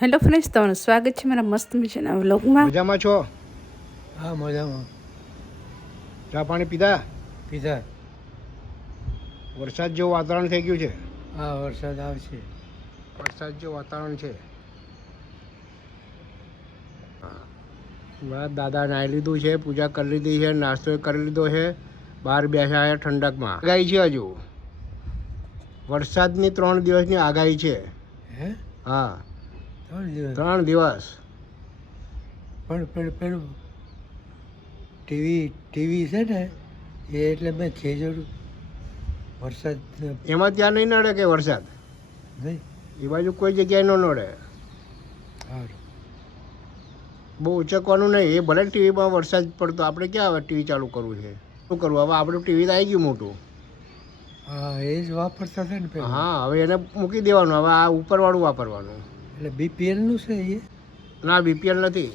Hello friends, તમારું સ્વાગત છે મારા મસ્ત મજાના વ્લોગમાં. મજામાં છો? હા મજામાં. ચા પાણી પીધા? પીધા. વરસાદ જેવું વાતાવરણ થઈ ગયું છે. હા વરસાદ આવશે. વરસાદ જેવું વાતાવરણ છે. બસ દાદા નાહી લીધું છે, પૂજા કરી લીધી છે, નાસ્તો કરી લીધો છે, બહાર બેસા છે ઠંડકમાં. આગાહી છે હજુ વરસાદની 3 દિવસની આગાહી છે. હે? હા 3 દિવસ. 3 દિવસ. પણ પેલું ટીવી છે ને એ એટલે મેં ખેજોડું વરસાદ એમાં ત્યાં નહીં નડે કે વરસાદ નહીં. એ બાજુ કોઈ જગ્યાએ ન નડે. સારું. બહુ ઉચકવાનું નહીં. એ ભલે ટીવીમાં વરસાદ પડતો, આપણે ક્યાં હવે ટીવી ચાલુ કરવું છે? શું કરવું હવે? આપણું ટીવી તો આવી ગયું મોટું. હા એ જ વાપરતા હતા ને પેલા. હા હવે એને મૂકી દેવાનું. હવે આ ઉપરવાળું વાપરવાનું. એટલે બીપીએલનું છે એ. ના બીપીએલ નથી.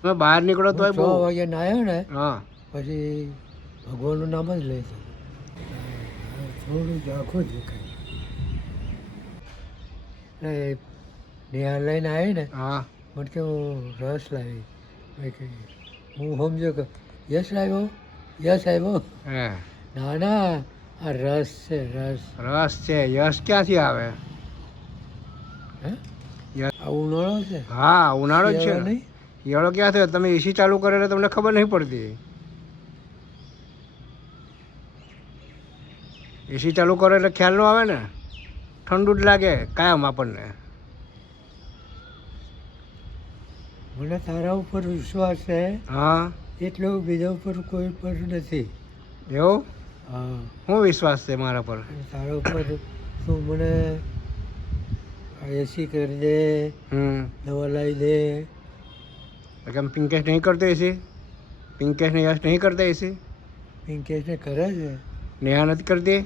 તમે બહાર નીકળો હું તોય 6 બહુ. વાગે નાહ્યો ને હા પછી ભગવાનનું નામ જ લેતો. થોડું જ આખું દેખાય. એટલે નેહા લઈને આવી ને હા મને કે હું રસ લાવી. મેં કે હું સમજો કે યશ લાવ્યો, યશ આવ્યો. હે ના ના આ રસ છે રસ. રસ છે. યશ ક્યાંથી આવે? હે યશ. આ ઉનાળો છે. હા ઉનાળો જ છે શિયાળો ને. નહીં. શિયાળો ક્યાં થયો? તમે એસી ચાલુ કરે એટલે તમને ખબર નહીં પડતી. એસી ચાલુ કરો એટલે ખ્યાલ ન આવે ને. ઠંડુ જ લાગે કાયમ આપણને. મને તારા ઉપર વિશ્વાસ છે હા એટલો બીજા ઉપર કોઈ પર નથી. એવું? હા શું વિશ્વાસ છે મારા પર? અને તારા ઉપર તું મને એસી કરી દે, દવા લાવી દે. કેમ પિંકેશ નહીં કરતો એસી? પિંકેશ ને યશ નહીં કરતા એસી? પિંકેશને કરે છે. નેહા નથી કરતી?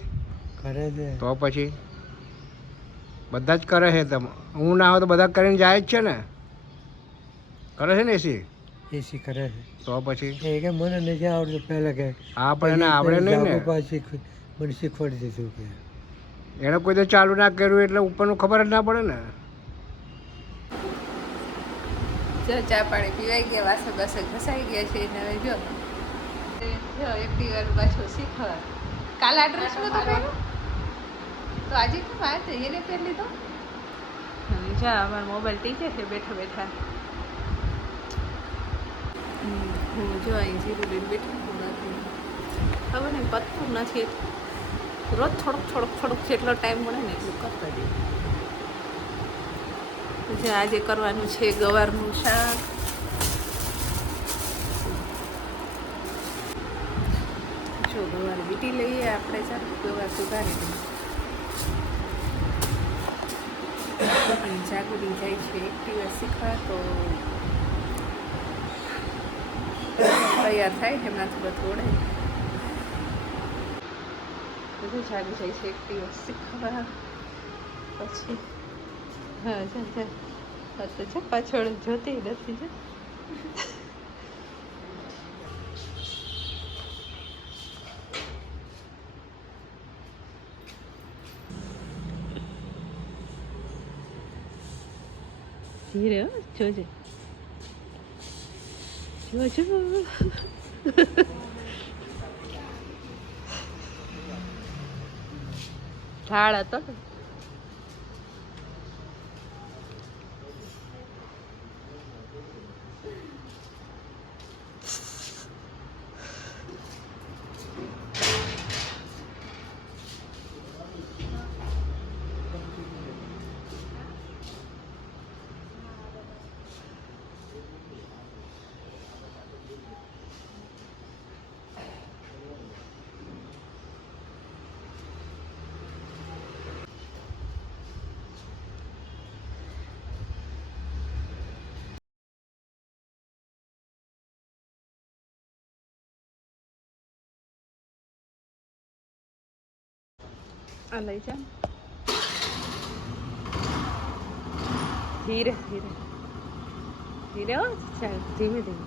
કરે છે. તો પછી બધા જ કરે છે. તમે હું ના હોય તો બધા કરીને જાય જ છે ને. કરે છે ને એસી? એસી કરે છે. તો પછી એ કે મને નથી આવડતું પહેલાં કે હા પણ એને આવડે નહીં ને. મને શીખવાડી દીધું કે એને કોઈ તો ચાલુ ના કર્યું એટલે ઉપરનું ખબર જ ના પડે ને. જો ચા પાણી પીવાઈ ગયા, વાસણ બાસણ ઘસાઈ ગયા છે ને હવે જો એક્ટિવાનું પાછું શીખવા. કાલ આ ડ્રેસ નતો પહેર્યો તો આજે કેમ આ તો એને પહેરી લીધો. હવે જા અમારો મોબાઈલ ટીકે છે બેઠા બેઠા. હું જો અહીં જીરું લઈને બેઠી નથી. ખબર નહીં પતતું નથી. રોજ થોડુંક જેટલો ટાઈમ મળે ને એટલું કરતા જઈએ. જે આજે કરવાનું છે ગવારનું શાક. જો ગવાર વીટી લઈએ આપણે, ચાલ ગવાર સુધારી દઈએ. જાગુડી જાય છે એક્ટિવા શીખવા તો તૈયાર થાય એમનાથી બધું ઓળે. બધું જાગી જાય છે એક્ટિવા શીખવા. પછી હા તો છે પાછળ જોતી નથી છે. ધીરે જોજે જો ઢાળ હતો ને. આ લઈ જા ધીરે ધીરે ધીરે. હો ચાલ ધીમે ધીમે.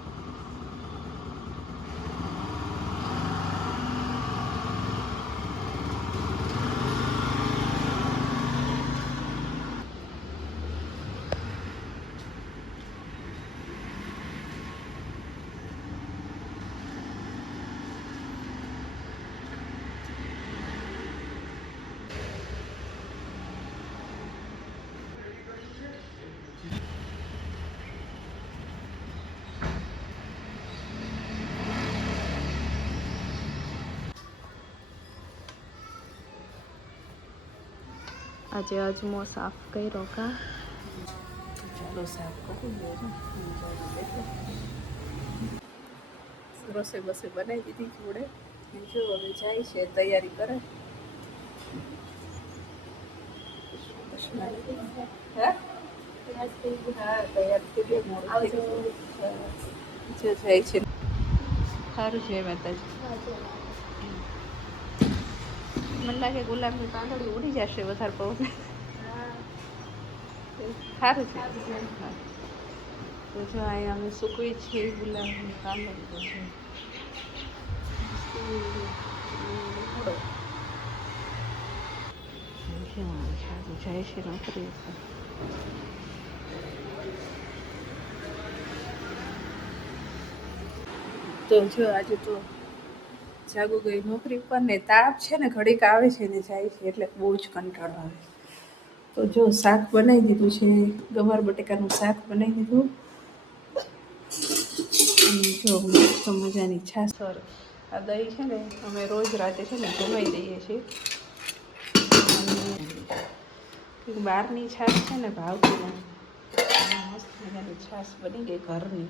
આજે અજમો સાફ કર્યો કા. તો ચાલો સાફ કરું રસોઈ બસોઈ બનાવી દીધી જોડે. જો હવે જાય છે તૈયારી કરે. હા તૈયાર થઈ ગયો મોડું જાય છે. સારું છે માતાજી. મને લાગે ગુલાબની પાંદડી ઉડી જશે વધારે પવન. સારું છે. તો જો અહીંયા અમે સૂકવી છે ગુલાબની પાંદડી તો છે. જાય છે નોકરી. તો જો આજે તો જાગુ ગઈ નોકરી ઉપર ને તાપ છે ને ઘડીક આવે છે ને જાય છે એટલે બહુ જ કંટાળો આવે. તો જો શાક બનાવી દીધું છે, ગવાર બટેકાનું શાક બનાવી દીધું. અને જો મસ્ત મજાની છાશ. આ દહીં છે ને અમે રોજ રાતે છે ને જમાઈ દઈએ છીએ. અને બહારની છાશ છે ને ભાવતી નથી. મસ્ત મજાની છાશ બની ગઈ ઘરની.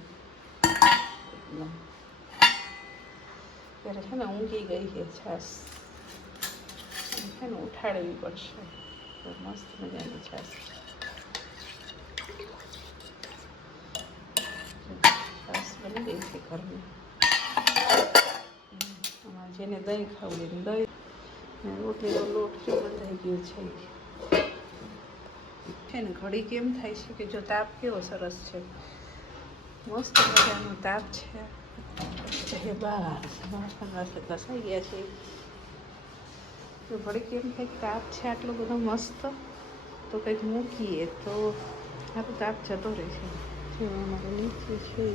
ત્યારે છે ને ઊંઘી ગઈ છે છાશ, છે ને ઉઠાડવી પડશે. તો મસ્ત મજાની છાશ બની ગઈ છે ઘરની. આમાં જેને દહીં ખાવું એને દહીં, રોટલીનો લોટ જો બંધાઈ ગયો છે ને. ઘડી કેમ થાય છે કે જો તાપ કેવો સરસ છે, મસ્ત મજાનો તાપ છે. બહાર કસાઈ ગયા છે તો ઘડી કેમ થાય તાપ છે આટલો બધો મસ્ત. તો કંઈક મૂકીએ તો આટલો તાપ જતો રહે છે. જો અમારે નીચે છે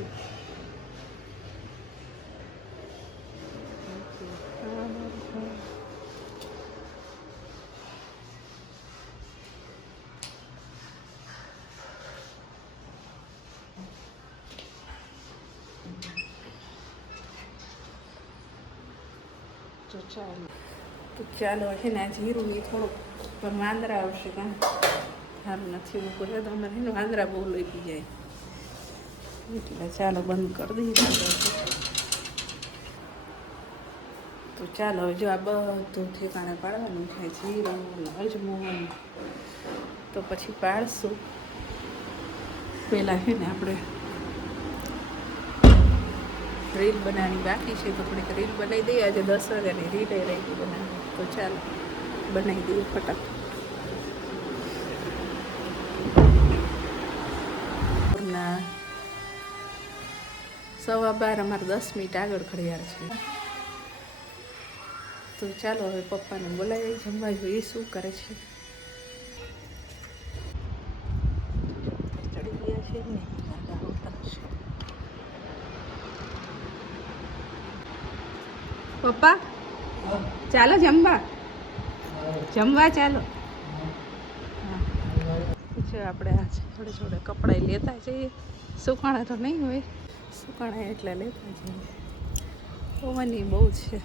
તો ચાલો છે ને આ જીરું એ થોડુંક પણ વાંદરા આવશે કાં સારું નથી મૂકું છે તો અમારે ને વાંદરા બહુ લઈ જાય એટલે ચાલો બંધ કરી દઈએ. તો ચાલો હવે જો આ બધું ઠેકાણે પાડવાનું છે, જીરું અજમો તો પછી પાડશું. પહેલાં છે ને આપણે રીલ બનાવવાની બાકી છે તો થોડીક રીલ બનાવી દઈએ. આજે 10 વાગ્યાની રીલ રહી ગઈ બનાવવાની. તો ચાલો બનાવી દઈએ ફટાફટ. ના 12:15 અમારે 10 મિનિટ આગળ ઘડિયાળ છે. તો ચાલો હવે પપ્પાને બોલાવી જમવા જોઈએ શું કરે છે. ચડી ગયા છે ને પપ્પા ચાલો જમવા ચાલો. જો આપણે આ થોડે થોડે કપડાં લેતા જઈએ. સુકાણા તો નહીં હોય, સુકાણા એટલે લેતા જઈએ. પવનની બહુ છે.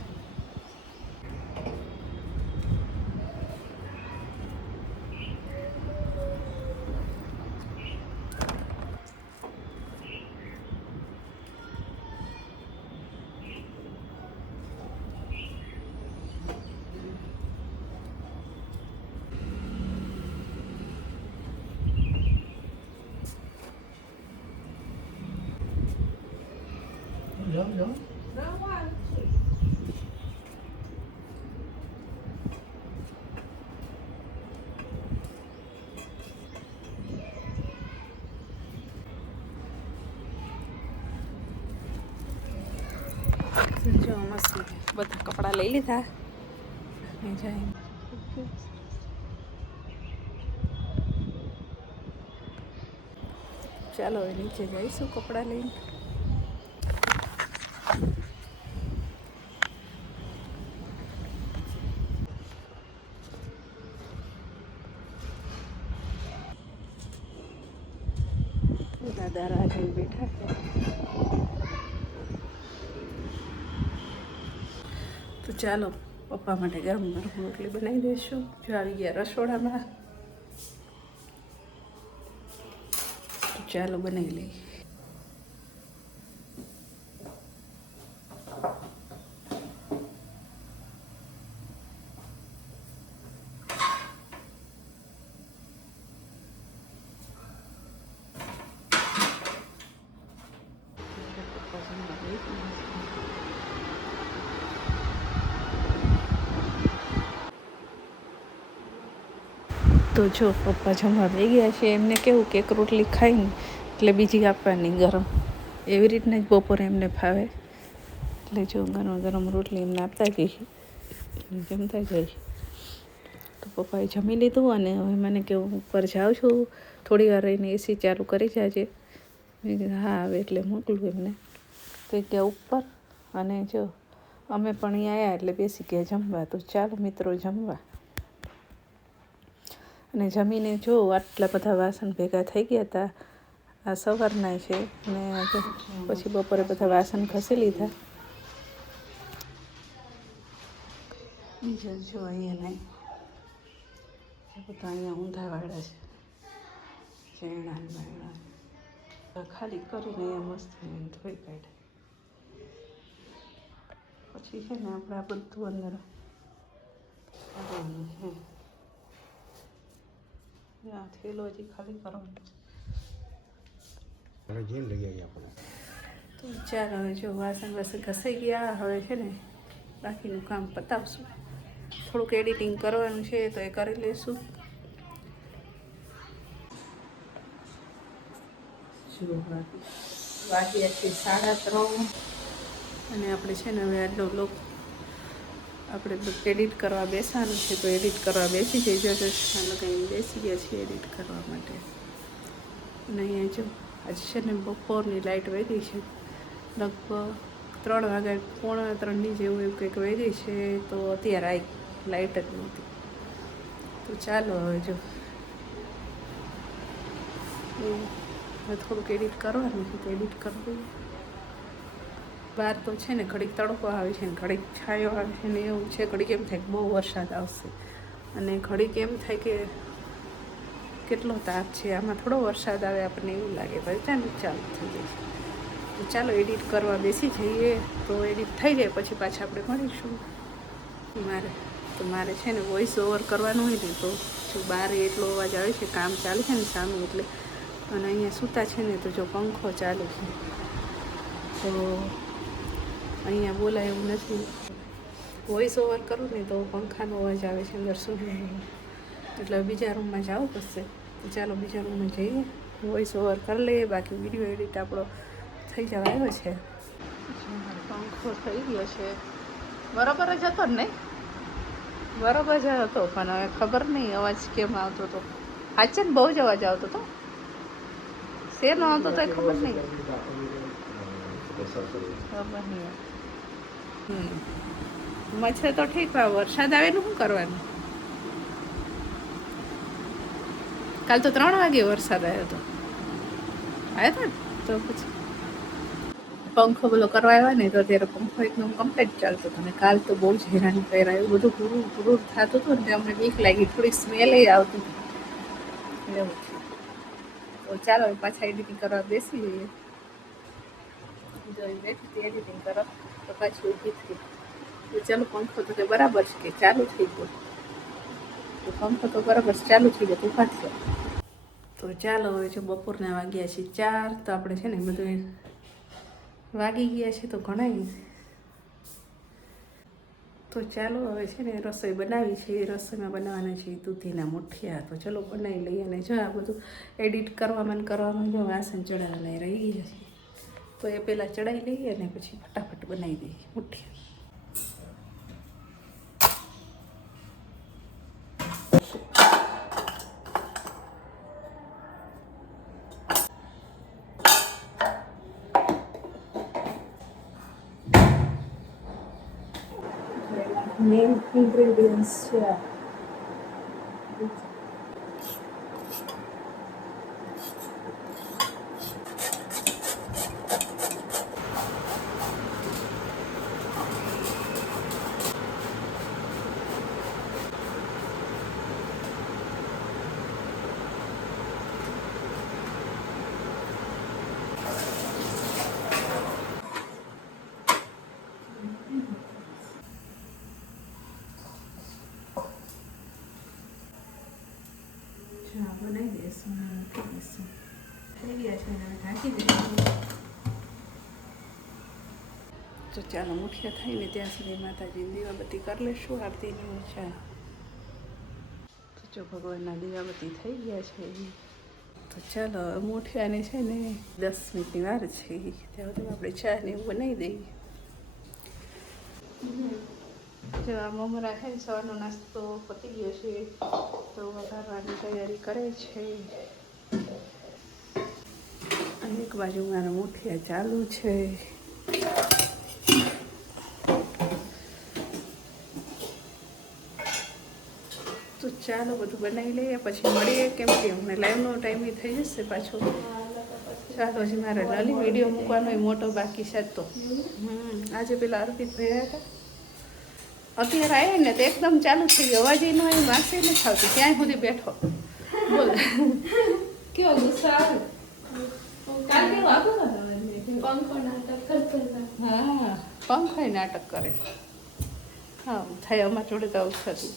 જાઓ જો મસ્ત બધા કપડાં લઈ લીધા. ચાલો હવે નીચે જઈશું કપડાં લઈને. દાદા રાહ જોઈ બેઠા છે. તો ચાલો પપ્પા માટે ગરમ ગરમ રોટલી બનાવી દઈશું. જો આવી ગયા રસોડામાં. ચાલો બનાવી લઈએ. તો જો પપ્પા જમવા બે ગયા છે. એમને કેવું કે એક રોટલી ખાઈને એટલે બીજી આપવાની ગરમ, એવી રીતના જ બપોરે એમને ફાવે. એટલે જો ગરમ ગરમ રોટલી એમને આપતા જઈએ, જમતા જઈએ. તો પપ્પાએ જમી લીધું અને હવે મને કે હું ઉપર જાઉં છું, થોડી વાર રહીને એસી ચાલુ કરી જાજે. મેં કીધું હા આવે એટલે મોકલું એમને. તો એ ગયા ઉપર અને જો અમે પણ અહીંયા આવ્યા એટલે બેસી ગયા જમવા. તો ચાલો મિત્રો જમવા. અને જમીને જો આટલા બધા વાસણ ભેગા થઈ ગયા હતા. આ સવારના છે અને પછી બપોરે બધા વાસણ ઘસી લીધા. બીજા જો અહીંયા નહીં, બધા અહીંયા ઊંધાવાળા છે, ચેણા બાયણા ખાલી કરીને અહીંયા મસ્ત ધોઈ કાઢે. પછી છે ને આપણે આ બધું અંદર કરવાનું છે. થેલો હજી ખાલી કરવાનો. તો ચાલો હવે જો વાસણ ઘસાઈ ગયા. હવે છે ને બાકીનું કામ પતાવશું. થોડુંક એડિટિંગ કરવાનું છે તો એ કરી લઈશું. જો વાગ્યા છે 3:30 અને આપણે છે ને હવે આજનો બ્લોગ આપણે એડિટ કરવા બેસવાનું છે. તો એડિટ કરવા બેસી જઈજો. ચશ્મા લગાવીને બેસી ગયા છીએ એડિટ કરવા માટે. અને અહીંયા જો આજે છે ને બપોરની લાઇટ વહી છે, લગભગ 3 વાગ્યા 2:45 જેવું એવું કંઈક વહી છે. તો અત્યારે આવી લાઇટ જ નહોતી. તો ચાલો હવે જો હવે થોડુંક એડિટ કરવાનું છે તો એડિટ કરી દઈએ. બહાર તો છે ને ઘડીક તડકો આવે છે ને ઘડીક છાયો આવે છે ને એવું છે. ઘડીક એમ થાય કે બહુ વરસાદ આવશે અને ઘડીક એમ થાય કે કેટલો તાપ છે, આમાં થોડો વરસાદ આવે આપણને એવું લાગે. ભાઈ ચાલો ચાલુ થઈ જાય છે. તો ચાલો એડિટ કરવા બેસી જઈએ. તો એડિટ થઈ જાય પછી પાછા આપણે મળીશું. મારે છે ને વોઇસ ઓવર કરવાનું હોય ને તો જો બહાર એટલો અવાજ આવે છે, કામ ચાલુ છે ને સામે એટલે. અને અહીંયા સૂતા છે ને તો જો પંખો ચાલુ છે તો અહીંયા બોલાય એવું નથી. વોઇસ ઓવર કરું ને તો પંખાનો અવાજ આવે છે અંદર સુધી, એટલે બીજા રૂમમાં જવું પડશે. તો ચાલો બીજા રૂમમાં જઈએ, વોઇસ ઓવર કરી લઈએ. બાકી વિડીયો એડિટ આપણો થઈ જવા આવ્યો છે. પંખો થઈ ગયો છે, બરાબર જ હતો ને? બરાબર જ હતો, પણ હવે ખબર નહીં અવાજ કેમ આવતો હતો. સાચે ને બહુ જ અવાજ આવતો હતો. શેનો આવતો તો એ ખબર નહીં. ખબર નહીં. મચ્છર તો ઠીક, વરસાદ આવે ને શું કરવાનું? કાલ તો 3 વાગે વરસાદ આવ્યો હતો. આવ્યો હતો ને તો પછી પંખો બોલો કરવા આવ્યા ને તો અત્યારે પંખો એકદમ કમ્પ્લીટ ચાલતો હતો. ને કાલ તો બહુ જ હેરાન કર્યા. એવું બધું પૂરું પૂરું થતું હતું ને અમને બીક લાગી, થોડીક સ્મેલ આવતી હતી એવું. તો ચાલો પાછા એડિટિંગ કરવા બેસી જઈએ. જો બેઠી એડિટિંગ કરવા તો પાછી ઊભી થઈ. તો ચાલો પંખો તો કે બરાબર છે કે ચાલુ થઈ ગયો. તો પંખો તો બરાબર ચાલુ થઈ ગયો, ઊભા થયો. તો ચાલો હવે જો બપોરના વાગ્યા છે 4. તો આપણે છે ને બધું વાગી ગયા છે તો ઘણા. તો ચાલો હવે છે ને રસોઈ બનાવી છે. રસોઈમાં બનાવવાના છે દૂધીના મુઠિયા. તો ચલો બનાવી લઈએ. અને જો આ બધું એડિટ કરવામાં જો વાસણ ચડાવવાના રહી ગયા છે તો એ પહેલાં ચડાવી લઈએ અને પછી ફટાફટ બનાવી દઈએ મુઠિયા. મેઇન ઇન્ગ્રેડિયન્ટ્સ છે દઈશું. થઈ ગયા છે એને ઢાંકી દઈશું. તો ચાલો મુઠિયા થઈને ત્યાં સુધી માતાજીની દીવાબત્તી કરી લઈશું. આરતીની ઊંચા તો જો ભગવાનના દીવાબત્તી થઈ ગયા છે. તો ચાલો મુઠિયાને છે ને 10 મિનિટની વાર છે ત્યાં સુધી આપણે ચા ને એવું બનાવી દઈએ. જો આ મમરા છે સવારનો નાસ્તો પતી ગયો છે તો વઘારવાની તૈયારી કરે છે. અને એક બાજુ મારા મુઠિયા ચાલુ છે. તો ચાલો બધું બનાવી લઈએ પછી મળીએ, કેમ કે અમને લાઈવનો ટાઈમ થઈ જશે પાછો. ચાલો હજી મારે લાલી વિડીયો મૂકવાનો મોટો બાકી છે. તો આજે પેલા અર્પિત ભાઈ હતા અત્યારે આવ્યા ને તો એકદમ ચાલુ થઈ ગયો. અવાજ એનો અહીં વાંચે નથી આવતી ત્યાં સુધી બેઠો. બોલ કેવો ગુસ્સો આવે. કાલ કેવો આગળ પંખો નાટક કરતો. હા પંખો નાટક કરે. હા થાય અમારા જોડે તો આવું થતું.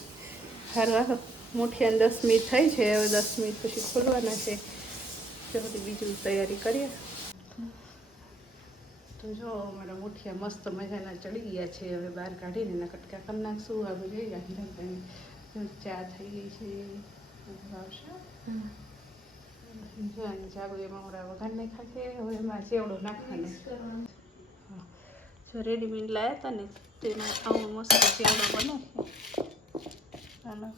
સારું હાલો મુઠિયાને 10 મિનિટ થઈ છે. હવે 10 મિનિટ પછી ખોલવાના છે. બધી બીજું તૈયારી કરીએ. તો જો અમારા મુઠિયા મસ્ત મજાના ચડી ગયા છે. હવે બહાર કાઢીને એના કટકા કરી નાખશું. આ બધું ચા થઈ ગઈ છે. આવશે જાગો એમાં મોડા વઘાર નાખ્યા છે. હવે એમાં ચેવડો નાખવાનો. જો રેડીમેડ લાવ્યા હતા ને તેમાં આવો મસ્ત ચેવડો બનાવીએ. હાલો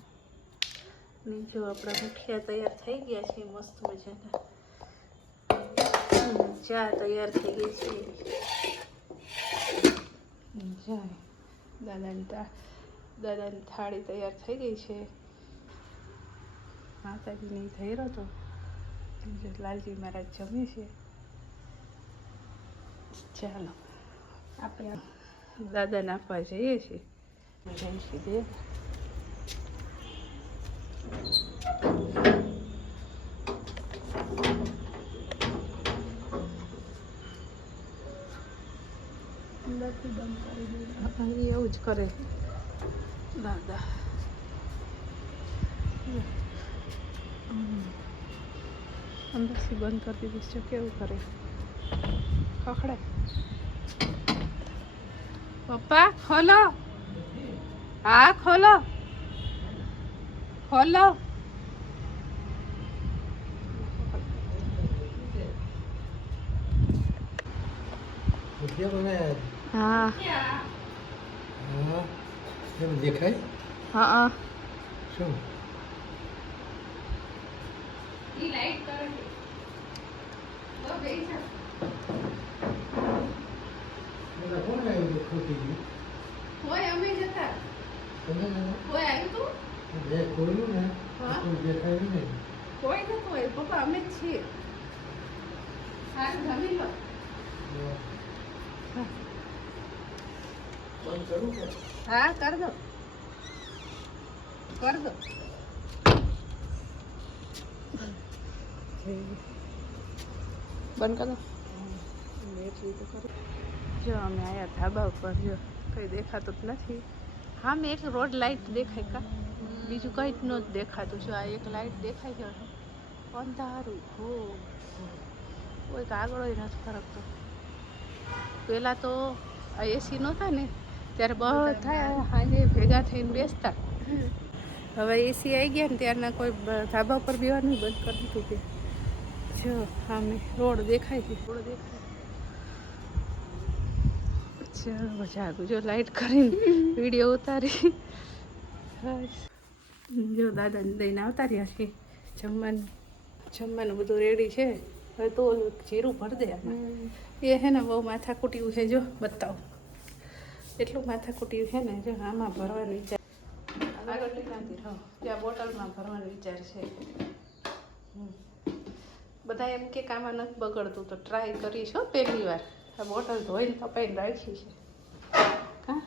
ને જો આપણા મુઠિયા તૈયાર થઈ ગયા છે મસ્ત મજાના. ચા તૈયાર થઈ ગઈ છે. જાય દાદાની થાળી તૈયાર થઈ ગઈ છે. માતાજીની થઈ રહ્યો તો લાલજી મહારાજ જમે છે. ચાલો આપણે દાદાને આપવા જઈએ છીએ. જઈશું દે અંદરથી બંધ કરી દે. એવું જ કરે દાદા. અંદરથી બંધ કરી દીધું છે. કેવું કરે ખખડાય. પપ્પા ખોલો. હા ખોલો ખોલો. હા દેખાય. હા શું કોણ આવ્યું ખોટી ગયું? હોય અમે જતા હોય આવ્યું તું જે ખોલ્યું ને હા કોઈ દેખાયું નહીં. કોઈ નતું હોય. પપ્પા અમે જ છીએ. સારું જમી લો. બંધ કરું કે હા કર દો કર દો. બંધ કર દો. એટલી તો કરું. જો અમે આવ્યા ધાબા ઉપર. જો કંઈ દેખાતું જ નથી. હા મેં એક રોડ લાઇટ દેખાય કા બીજું કંઈ જ નહોતું દેખાતું. જો આ એક લાઇટ દેખાય છે અંધારું. હો કોઈ કાગળો નથી ફરકતો. પહેલાં તો આ એસી નહોતા ને ત્યારે બધા સાંજે ભેગા થઈને બેસતા. હવે એસી આવી ગયા ને ત્યારના કોઈ ધાબા પર બેવાનું બંધ કરી દીધું. કે જો સામે રોડ દેખાય છે. રોડ દેખાય. ચાલો જાગું. જો લાઇટ કરીને વિડીયો ઉતારી. જો દાદાને દઈને આવતા રહ્યા છે. જમવાનું બધું રેડી છે. હવે તો ઓલું જીરું ભરી દે આમાં. એ હે ને બહુ માથા કૂટ્યું છે. જો બતાવું એટલું માથા કૂટ્યું છે ને. જો આમાં ભરવાનો વિચાર આગળ નીકળાતી રહો. ત્યાં બોટલમાં ભરવાનો વિચાર છે. બધા એમ કે આમાં નથી બગડતું તો ટ્રાય કરીશું પહેલી વાર. આ બોટલ ધોઈને તપાઈને રાખી છે. હા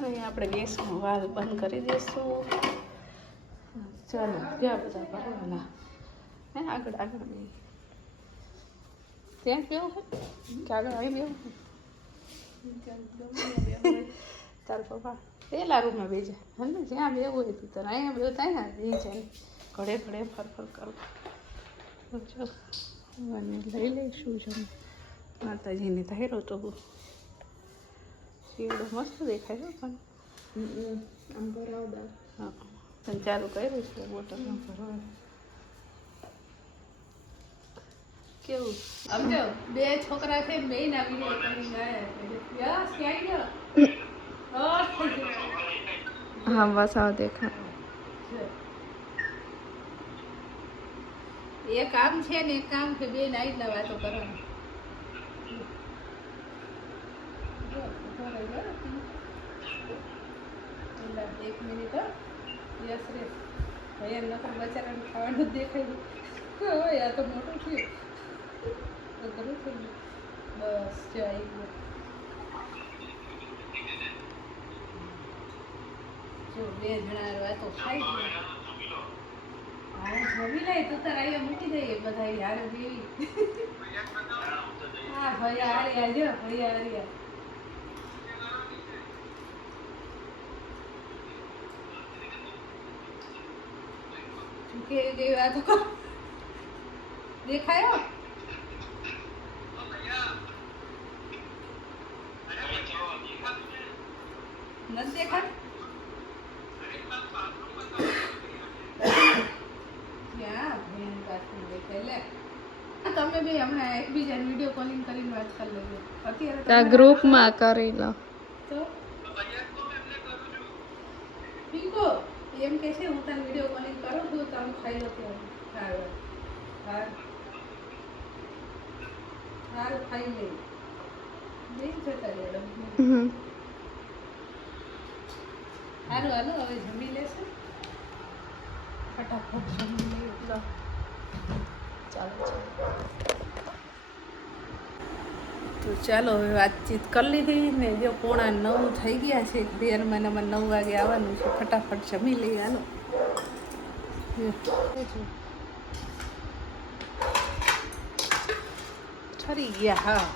અહીંયા આપણે ગેસનો વાલ બંધ કરી દઈશું. ચાલો ત્યાં બધા ભરવાના હે. આગળ આગળ બે ત્યાં જ બેવું છે કે આગળ આવી બેવું તાર પપ્પા પેલા રૂમમાં બેજા હે ને જ્યાં બેવું હોય તું તને અહીંયા બેવું ત્યાં બે જાય ઘડે ઘડે ફરફર કરું. જો અને લઈ લઈશું જો માતાજીને તહેરો તો ચેવડો મસ્ત દેખાય છે પણ આમ બરાબર. હા પણ ચાલુ કર્યું છે બોટલમાં ભરવા. કેવું સમજો બે છોકરા છે બે ના વિડીયો કરી ગયા યસ ક્યાં ગયો हाँ बस आओ देखा એક કામ છે ને એક કામ છે બે નાઈ જ વાતો કરવાની. એક મિનિટ યસ રે ભાઈ નકર બચારાને ખાવાનું જ દેખાય હોય આ તો મોટું છે કરું છે બસ જો આવી ગયો. જો બે જણા વાતો ખાઈ ગયા. હા જમી લે તો તાર અહીંયા મૂકી દઈએ બધા યાર દેવી. હા ભાઈ આર્યા જો ભાઈ આર્યા કેવી કેવી વાતો દેખાયો નથી દેખાય તમે બી હમણાં એકબીજાને વિડીયો કોલિંગ કરીને વાત કરી લેજો અત્યારે ग्रुप में करी लो તો પીકો એમ કે છે હું તને વિડીયો કોલિંગ કરું છું તો આમ ખાઈ લો ત્યાં સારું સારું ખાઈ લઈ બે જતા રહેડો સારું હાલો હવે જમી લેશે ફટાફટ જમી લઈ લો ચાલો તો ચાલો હવે વાતચીત કરી લીધી ને જો 8:45 થઈ ગયા છે ઘડિયાળમાં 9 વાગે આવવાનું છે ફટાફટ જમી લઈએ હાલો ઠરી ગયા હા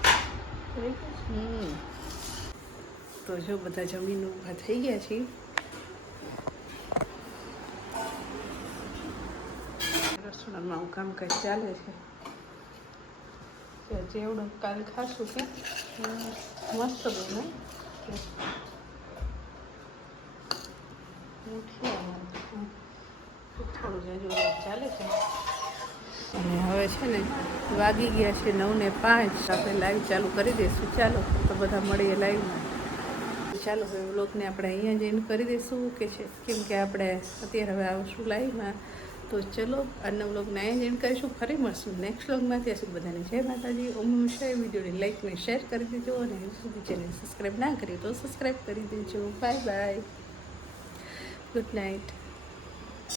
તો જો બધા જમીન ઊભા થઈ ગયા છે રસોડામાં કામકાજ ચાલે છે જેવડું કાલ ખાશું કે મસ્ત બને થોડું જાજુ ચાલે છે અને હવે છે ને વાગી ગયા છે 9:05 આપણે લાઈવ ચાલુ કરી દઈશું ચાલો તો બધા મળીએ લાઈવમાં ચાલો હવે વ્લોગને આપણે અહીંયા જ એન્ડ કરી દઈશું કે છે કેમ કે આપણે અત્યારે હવે આવશું લાઈવમાં તો ચલો આજના વ્લોગને અહીંયા જ એન્ડ કરીશું ફરી મળશું નેક્સ્ટ વ્લોગમાં ત્યાં સુધી બધાને જય માતાજી ઓમ નમઃ વિડીયોને લાઈક ને શેર કરી દેજો અને હજુ સુધી ચેનલ સબસ્ક્રાઈબ ના કરી તો સબસ્ક્રાઈબ કરી દેજો બાય બાય ગુડ નાઇટ